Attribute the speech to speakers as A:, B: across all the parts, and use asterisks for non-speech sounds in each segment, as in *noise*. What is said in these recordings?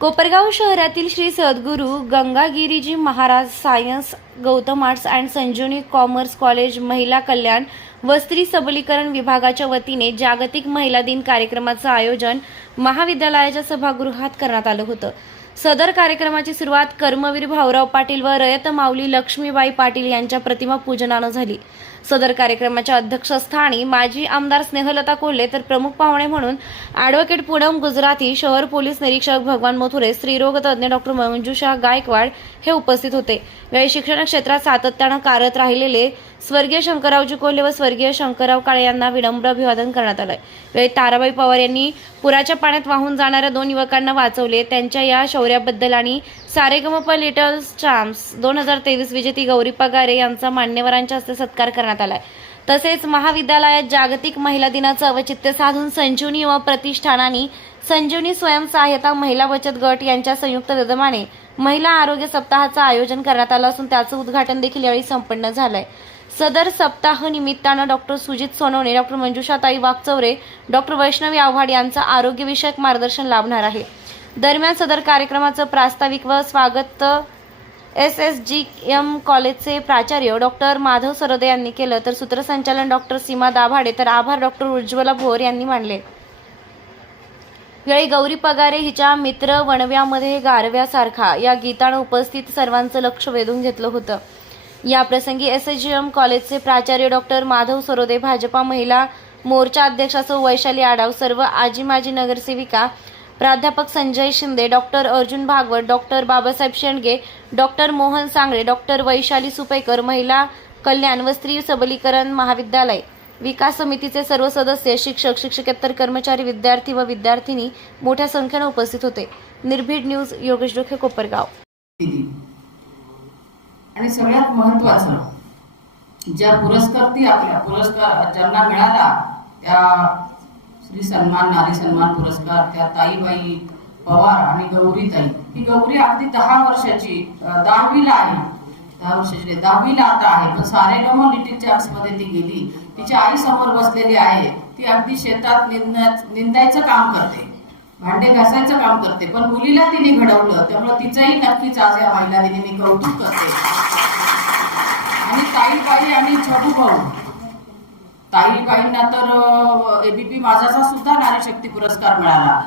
A: कोपरगाव शहरातील Shri Sadguru Gangagiriji Maharaj science Gautam arts and Sanjivani commerce college महिला कल्याण व स्त्री सबलीकरण विभागाच्या वतीने जागतिक महिला दिन कार्यक्रमाचं आयोजन महाविद्यालयाच्या सभागृहात करण्यात आलं होतं. सदर कार्यक्रमाची सुरुवात कर्मवीर भाऊराव पाटील व रयत माऊली लक्ष्मीबाई पाटील यांच्या प्रतिमा पूजनानं झाली. सदर कार्यक्रमाच्या अध्यक्षस्थानी माजी आमदार स्नेहलता कोल्हे तर प्रमुख पाहुणे म्हणून ॲडव्होकेट पूनम गुजराती शहर पोलीस निरीक्षक भगवान मथुरे स्त्रीरोग तज्ज्ञ डॉक्टर मंजुषा गायकवाड हे उपस्थित होते. यावेळी शिक्षण क्षेत्रात सातत्यानं कार्यरत राहिलेले स्वर्गीय शंकररावजी कोल्हे व स्वर्गीय शंकरराव काळे यांना विनम्र अभिवादन करण्यात आलं यावेळी ताराबाई पवार यांनी पुराच्या पाण्यात वाहून जाणाऱ्या दोन युवकांना वाचवले. त्यांच्या या शौर्याबद्दल आणि सारेगमप लिटल चाम्स दोन हजार तेवीस विजेती गौरी पगारे यांचा मान्यवरांच्या हस्ते सत्कार करण्यात आलाय. तसेच महाविद्यालयात जागतिक महिला दिनाचं औचित्य साधून संजीवनी व प्रतिष्ठानाने संजीवनी स्वयंसहायता महिला बचत गट यांच्या संयुक्त विद्यमाने महिला आरोग्य सप्ताहाचं आयोजन करण्यात आलं असून त्याचं उद्घाटन देखील यावेळी संपन्न झालंय. सदर सप्ताह निमित्तानं doctor Sujit Sonawane doctor Manjushatai Waghchaure doctor Vaishnavi Awhad यांचं आरोग्यविषयक मार्गदर्शन लाभणार आहे. दरम्यान सदर कार्यक्रमाचं प्रास्ताविक व स्वागत एस एस जी एम कॉलेजचे प्राचार्य डॉक्टर माधव सरोदे यांनी केलं तर सूत्रसंचालन डॉक्टर सीमा दाभाडे तर आभार डॉक्टर उज्ज्वला भोर यांनी मानले. यावेळी गौरी पगारे हिच्या मित्र वणव्यामध्ये गारव्यासारखा या गीतानं उपस्थित सर्वांचं लक्ष वेधून घेतलं होतं. या प्रसंगी एस एच एम कॉलेजचे प्राचार्य डॉक्टर माधव सरोदे भाजपा महिला मोर्चा अध्यक्षा वैशाली आडाव सर्व आजी माजी नगरसेविका प्राध्यापक Sanjay Shinde doctor Arjun Bhagwat doctor Babasaheb Shendge doctor Mohan Sangle doctor Vaishali Supekar महिला कल्याण व स्त्री सबलीकरण महाविद्यालय. विकास समितीचे सर्व सदस्य शिक्षक शिक्षकेतर कर्मचारी विद्यार्थी व विद्यार्थिनी मोठ्या संख्येने उपस्थित होते. निर्भीड न्यूज योगेश डोखे कोपरगाव.
B: आणि सगळ्यात महत्वाचं ज्या पुरस्कारती आपल्या पुरस्कार ज्यांना मिळाला त्या श्री सन्मान नारी सन्मान पुरस्कार त्या ताईबाई पवार आणि गौरीताई. ही गौरी अगदी दहा वर्षाची दहावीला आहे. दहा वर्षाची दहावीला आता आहे. पण सारेगम लिटिल चॅम्प्समध्ये ती गेली. तिची आई समोर बसलेली आहे. ती अगदी शेतात निंदायचं काम करते. भांडे घासायचं काम करते. पण मुलीला तिने घडवलं. त्यामुळे तिचंही नक्कीच आज या महिला दिनी मी कौतुक करते. आणि ताईबाई आणि छबू भाऊ. ताईबाईंना तर एबीपी माझाचा सुद्धा नारी शक्ती पुरस्कार मिळाला.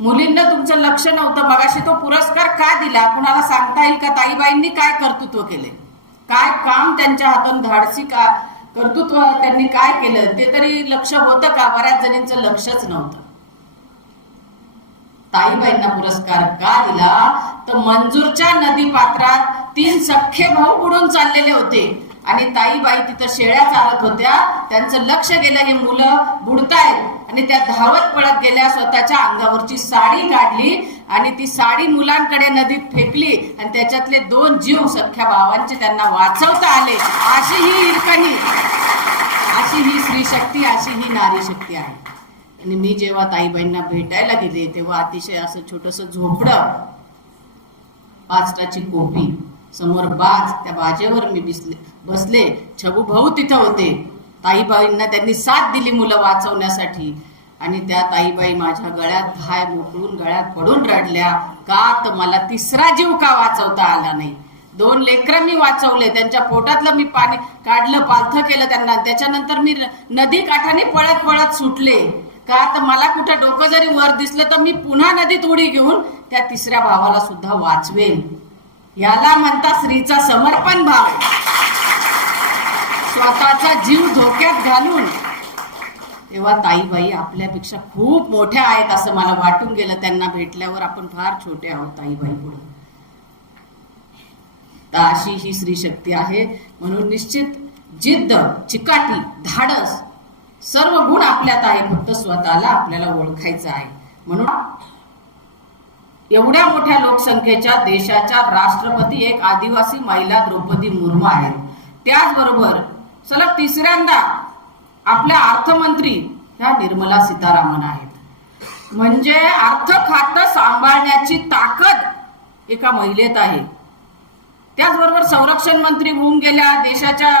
B: मुलींना तुमचं लक्ष नव्हतं. मगाशी तो पुरस्कार का दिला? कुणाला सांगता येईल का? ताईबाईंनी काय कर्तृत्व केले? काय काम त्यांच्या हातून धाडसी का कर्तृत्व त्यांनी काय केलं? ते तरी लक्ष होतं का? बऱ्याच जणींचं लक्षच नव्हतं. ताईबाईंना पुरस्कार का दिला? तर मंजूरच्या नदी पात्रात तीन सख्खे भाऊ बुडून चाललेले होते. आणि ताईबाई तिथं शेळ्या चालत होत्या. त्यांचं लक्ष गेलं हे मुलं बुडतायत. आणि त्या धावत पळत गेल्या स्वतःच्या अंगावरची साडी काढली आणि ती साडी मुलांकडे नदीत फेकली आणि त्याच्यातले दोन जीव सख्ख्या भावांचे त्यांना वाचवता आले. अशी ही हिरकणी अशी ही स्त्री शक्ती अशी ही नारी शक्ती आहे. आणि मी जेव्हा ताईबाईंना भेटायला गेले तेव्हा अतिशय असं छोटस झोपडं पाचटाची कोपी समोर बाज त्या बाजेवर मी बिसले बसले. छबू भाऊ तिथं होते. ताईबाईंना त्यांनी साथ दिली मुलं वाचवण्यासाठी. आणि त्या ताईबाई माझ्या गळ्यात धाय मोकळून गळ्यात पडून रडल्या. का तर मला तिसरा जीव का वाचवता आला नाही? दोन लेकरं मी वाचवले. त्यांच्या पोटातलं मी पाणी काढलं पालथं केलं त्यांना. त्याच्यानंतर मी नदी काठाने पळत पळत सुटले. का तर मला कुठं डोकं जरी वर दिसलं तर मी पुन्हा नदीत उडी घेऊन त्या तिसऱ्या भावाला सुद्धा वाचवेन. याला म्हणता स्त्रीचा समर्पण भाव. स्वतःचा जीव धोक्यात घालून. तेव्हा ताईबाई आपल्यापेक्षा खूप मोठ्या आहेत असं मला वाटून गेलं त्यांना भेटल्यावर आपण फार छोटे आहोत ताईबाई पुढे. तर अशी ही स्त्री शक्ती आहे. म्हणून निश्चित जिद्द चिकाटी धाडस सर्व गुण आपल्यात आहे फक्त स्वतःला आपल्याला ओळखायचं आहे. म्हणून एवढ्या मोठ्या लोकसंख्येच्या देशाच्या राष्ट्रपती एक आदिवासी महिला द्रौपदी मुर्मू आहेत. त्याचबरोबर सलग तिसऱ्यांदा आपल्या अर्थमंत्री ह्या निर्मला सीतारामन आहेत. म्हणजे अर्थ खातं सांभाळण्याची ताकद एका महिलेत आहे. त्याचबरोबर संरक्षण मंत्री होऊन गेल्या देशाच्या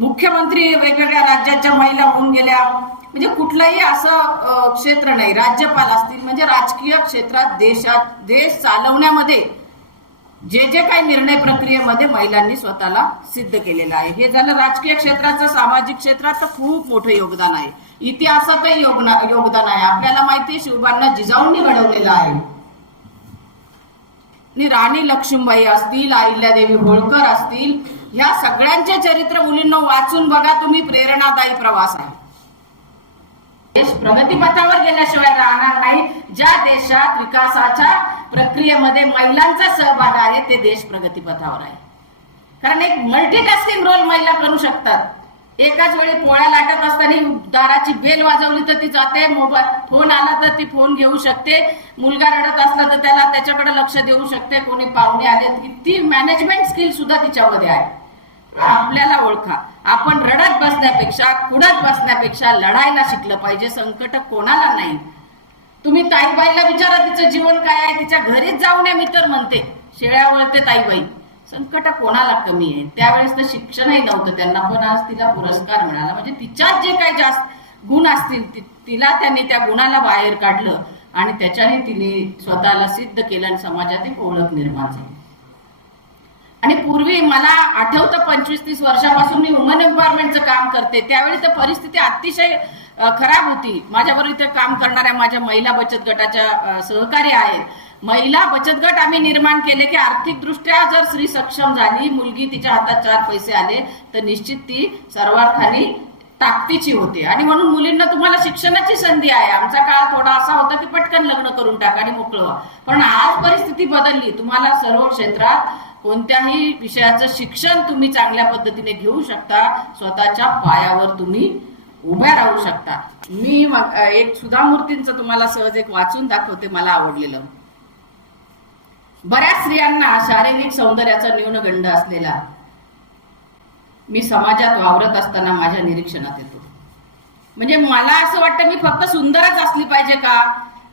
B: मुख्यमंत्री वेगवेगळ्या राज्याच्या महिला होऊन गेल्या. म्हणजे कुठलंही असं क्षेत्र नाही. राज्यपाल असतील म्हणजे राजकीय क्षेत्रात देशात देश चालवण्यामध्ये जे जे काही निर्णय प्रक्रियेमध्ये महिलांनी स्वतःला सिद्ध केलेलं आहे. हे झालं राजकीय क्षेत्राचं सामाजिक क्षेत्रात तर खूप मोठं योगदान आहे. इतिहासातही योगना- योगदान आहे. आपल्याला माहिती आहे शिवबांना जिजाऊंनी घडवलेलं आहे. आणि राणी लक्ष्मीबाई असतील अहिल्यादेवी होळकर असतील ह्या सगळ्यांचे चरित्र मुलींना वाचून बघा तुम्ही प्रेरणादायी प्रवास आहे. देश प्रगतीपथावर गेल्याशिवाय राहणार नाही. ज्या देशात विकासाच्या प्रक्रियेमध्ये महिलांचा सहभाग आहे ते देश प्रगतीपथावर आहे. कारण एक मल्टीटास्किंग रोल महिला करू शकतात. एकाच वेळी पोळ्या लाटत असताना दाराची बेल वाजवली तर ती जाते मोबाईल फोन आला तर ती फोन घेऊ शकते. मुलगा रडत असला तर त्याला त्याच्याकडे लक्ष देऊ शकते. कोणी पाहुणे आले की ती मॅनेजमेंट स्किल सुद्धा तिच्यामध्ये आहे. आपल्याला ओळखा. आपण रडत बसण्यापेक्षा कुडत बसण्यापेक्षा लढायला शिकलं पाहिजे संकट कोणाला नाही. तुम्ही ताईबाईला विचारा तिचं जीवन काय आहे तिच्या घरीच जाऊ नये मी तर म्हणते. शेळ्या वळते ताईबाई. संकट कोणाला कमी आहे? त्यावेळेस तर शिक्षणही नव्हतं त्यांना पण आज तिला पुरस्कार मिळाला. म्हणजे तिच्यात जे काही जास्त गुण असतील तिला त्यांनी त्या गुणाला बाहेर काढलं आणि त्याच्याने तिने स्वतःला सिद्ध केलं आणि समाजात एक ओळख निर्माण झाली. आणि पूर्वी मला आठवतं पंचवीस तीस वर्षापासून मी वुमन एम्पॉवरमेंटचं काम करते. त्यावेळी तर परिस्थिती अतिशय खराब होती. माझ्याबरोबर इथे काम करणाऱ्या माझ्या महिला बचत गटाच्या अ, सहकारी आहेत. महिला बचत गट आम्ही निर्माण केले की आर्थिक दृष्ट्या जर स्त्री सक्षम झाली मुलगी तिच्या हातात चार पैसे आले तर निश्चित ती सर्वार्थाने ताकदीची होते. आणि म्हणून मुलींना तुम्हाला शिक्षणाची संधी आहे. आमचा काळ थोडा असा होता की पटकन लग्न करून टाका आणि मोकळं पण आज परिस्थिती बदलली. तुम्हाला सर्व क्षेत्रात कोणत्याही विषयाचं शिक्षण तुम्ही चांगल्या पद्धतीने घेऊ शकता स्वतःच्या पायावर तुम्ही उभ्या राहू शकता. मी एक सुधा मूर्तींचं तुम्हाला सहज एक वाचून दाखवते मला आवडलेलं. बऱ्याच स्त्रियांना शारीरिक सौंदर्याचा न्यूनगंड असलेला मी समाजात वावरत असताना माझ्या निरीक्षणात येतो. म्हणजे मला असं वाटतं मी फक्त सुंदरच असली पाहिजे का?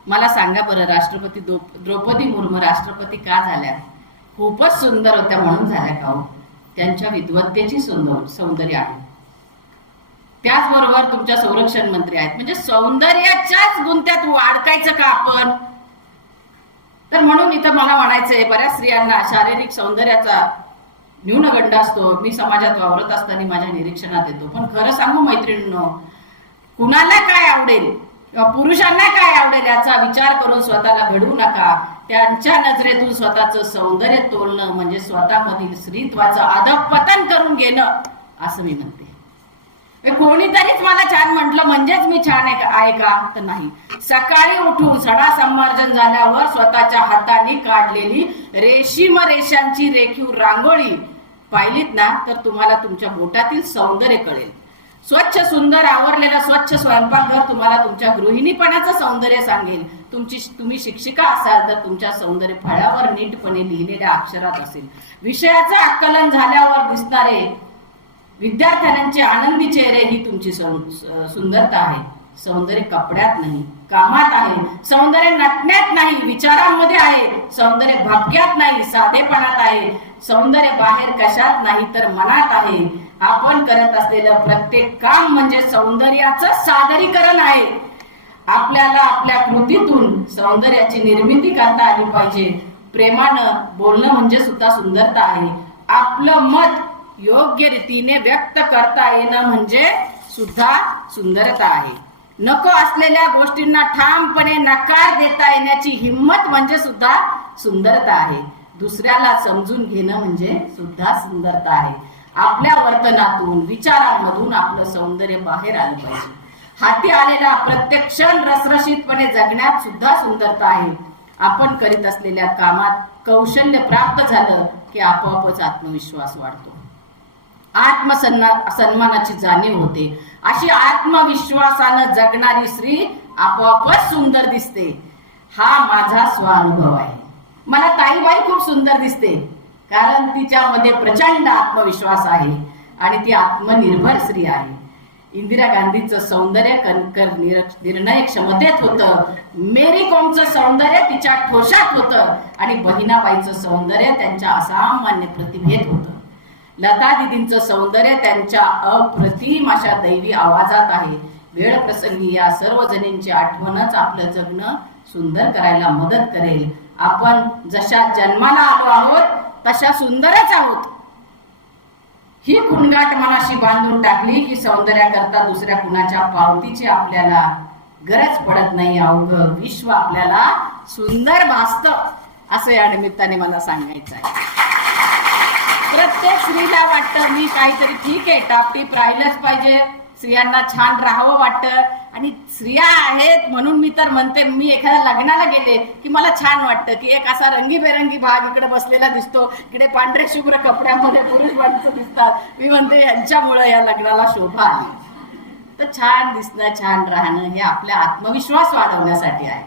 B: मला सांगा बरं राष्ट्रपती द्रौपदी मुर्मू राष्ट्रपती का झाल्या? खूपच सुंदर होत्या म्हणून झाल्या का त्यांच्या विद्वत्तेची सुंदर सौंदर्य आहे. त्याचबरोबर तुमच्या संरक्षण मंत्री आहेत. म्हणजे सौंदर्याच्याच गुंत्यात अडकायचं का आपण? तर म्हणून इथं मला म्हणायचंय बऱ्याच स्त्रियांना शारीरिक सौंदर्याचा न्यूनगंड असतो. मी समाजात वावरत असताना माझ्या निरीक्षणात येतो. पण खरं सांगू मैत्रिणींनो कुणाला काय आवडेल? पुरुषांना काय आवडेल याचा विचार करून स्वतःला घडवू नका. त्यांच्या नजरेतून स्वतःचं सौंदर्य तोलणं म्हणजे स्वतःमधील स्त्रीत्वाचं अधपतन करून घेणं असं मी म्हणते. कोणीतरीच मला छान म्हटलं म्हणजेच मी छान आहे का तर नाही. सकाळी उठून सडा संमार्जन झाल्यावर स्वतःच्या हाताने काढलेली रेशीम रेषांची रेखीव रांगोळी पाहिलीत ना तर तुम्हाला तुमच्या बोटातील सौंदर्य कळेल. स्वच्छ सुंदर आवरलेला स्वच्छ स्वयंपाकघर तुम्हाला तुमच्या गृहिणीपणाचं सौंदर्य सांगेल. तुमची तुम्ही शिक्षिका असाल तर तुमच्या सौंदर्य फळावर नीटपणे लिहिलेल्या अक्षरात असेल. विषयाचं आकलन झाल्यावर दिसणारे विद्यार्थ्यांचे आनंदी चेहरे ही तुमची सुंदरता आहे. सौंदर्य कपड्यात नाही कामात आहे. सौंदर्य नटण्यात नाही विचारांमध्ये आहे. सौंदर्य भाग्यात नाही साधेपणात आहे. सौंदर्य बाहेर कशात नाही तर मनात आहे. आपण करत असलेलं प्रत्येक काम म्हणजे सौंदर्याचं सादरीकरण आहे. आपल्याला आपल्या कृतीतून सौंदर्याची निर्मिती करता आली पाहिजे. प्रेमानं बोलणं म्हणजे सुद्धा सुंदरता आहे. आपलं मत योग्य रीतीने व्यक्त करता येणं म्हणजे सुद्धा सुंदरता आहे. नको असलेल्या गोष्टींना ठामपणे नकार देता येण्याची हिंमत म्हणजे सुद्धा सुंदरता आहे. दुसऱ्याला समजून घेणं म्हणजे सुद्धा सुंदरता आहे. आपल्या वर्तनातून विचारांमधून आपलं सौंदर्य बाहेर आलं पाहिजे. हाती आलेला प्रत्येक क्षण रसरशीतपणे जगण्यात सुद्धा सुंदरता आहे. आपण करीत असलेल्या कामात कौशल्य प्राप्त झालं की आपोआपच आत्मविश्वास वाढतो. आत्मसन्मा सन्मानाची जाणीव होते. अशी आत्मविश्वासानं जगणारी स्त्री आपोआपच सुंदर दिसते. हा माझा स्वानुभव आहे. मला ताईबाई खूप सुंदर दिसते. कारण तिच्यामध्ये प्रचंड आत्मविश्वास आहे आणि ती आत्मनिर्भर स्त्री आहे. इंदिरा गांधीचं सौंदर्य कणकर निर्णय क्षमतेत होतं. मेरी कॉमचं सौंदर्य तिच्या ठोशात होतं. आणि बहिणाबाईचं सौंदर्य त्यांच्या असामान्य प्रतिभेत होतं. लता दिदींचं सौंदर्य त्यांच्या अप्रतिम अशा दैवी आवाजात आहे. वेळ प्रसंगी या सर्व जणींची आठवणच आपलं जगणं सुंदर करायला मदत करेल. आपण जशा जन्माला आलो आहोत तशा सुंदरच आहोत. ही कुणगाट मनाशी बांधून टाकली की सौंदर्याकरता दुसऱ्या कुणाच्या पावतीची आपल्याला गरज पडत नाही. अवघ विश्व आपल्याला सुंदर भासत. असं या निमित्ताने मला सांगायचं आहे. प्रत्येक स्त्रीला वाटतं मी काहीतरी ठीक आहे टापटीप राहिलंच पाहिजे. स्त्रियांना छान राहावं वाटतं. आणि स्त्रिया आहेत म्हणून मी तर म्हणते मी एखाद्या लग्नाला गेले की मला छान वाटतं की एक असा रंगीबेरंगी भाग इकडे बसलेला दिसतो इकडे पांढरे शुभ्र कपड्यामध्ये पुरुष माणसं दिसतात. मी म्हणते यांच्यामुळे या लग्नाला शोभा आली. तर छान दिसणं छान राहणं हे आपला आत्मविश्वास वाढवण्यासाठी आहे.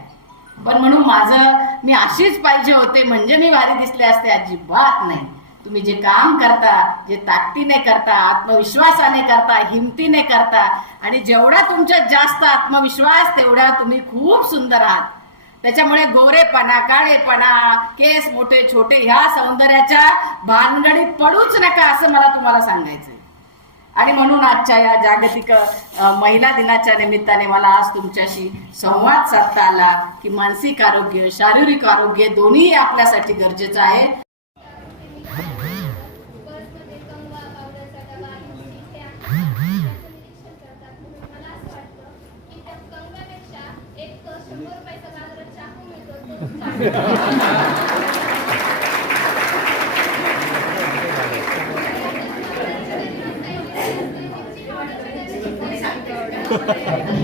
B: पण म्हणून माझं मी अशीच पाहिजे होते म्हणजे मी भारी दिसले असते अजिबात नाही. तुम्ही जे काम करता जे ताकदीने करता आत्मविश्वासाने करता हिमतीने करता आणि जेवढा तुमच्यात जास्त आत्मविश्वास तेवढा तुम्ही खूप सुंदर आहात. त्याच्यामुळे गोरेपणा काळेपणा केस मोठे छोटे ह्या सौंदर्याच्या भानगडीत पडूच नका असं मला तुम्हाला सांगायचंय. आणि म्हणून आजच्या या जागतिक महिला दिनाच्या निमित्ताने मला आज तुमच्याशी संवाद साधता आला की मानसिक आरोग्य शारीरिक आरोग्य दोन्ही आपल्यासाठी गरजेचं आहे.
C: Yeah. *laughs*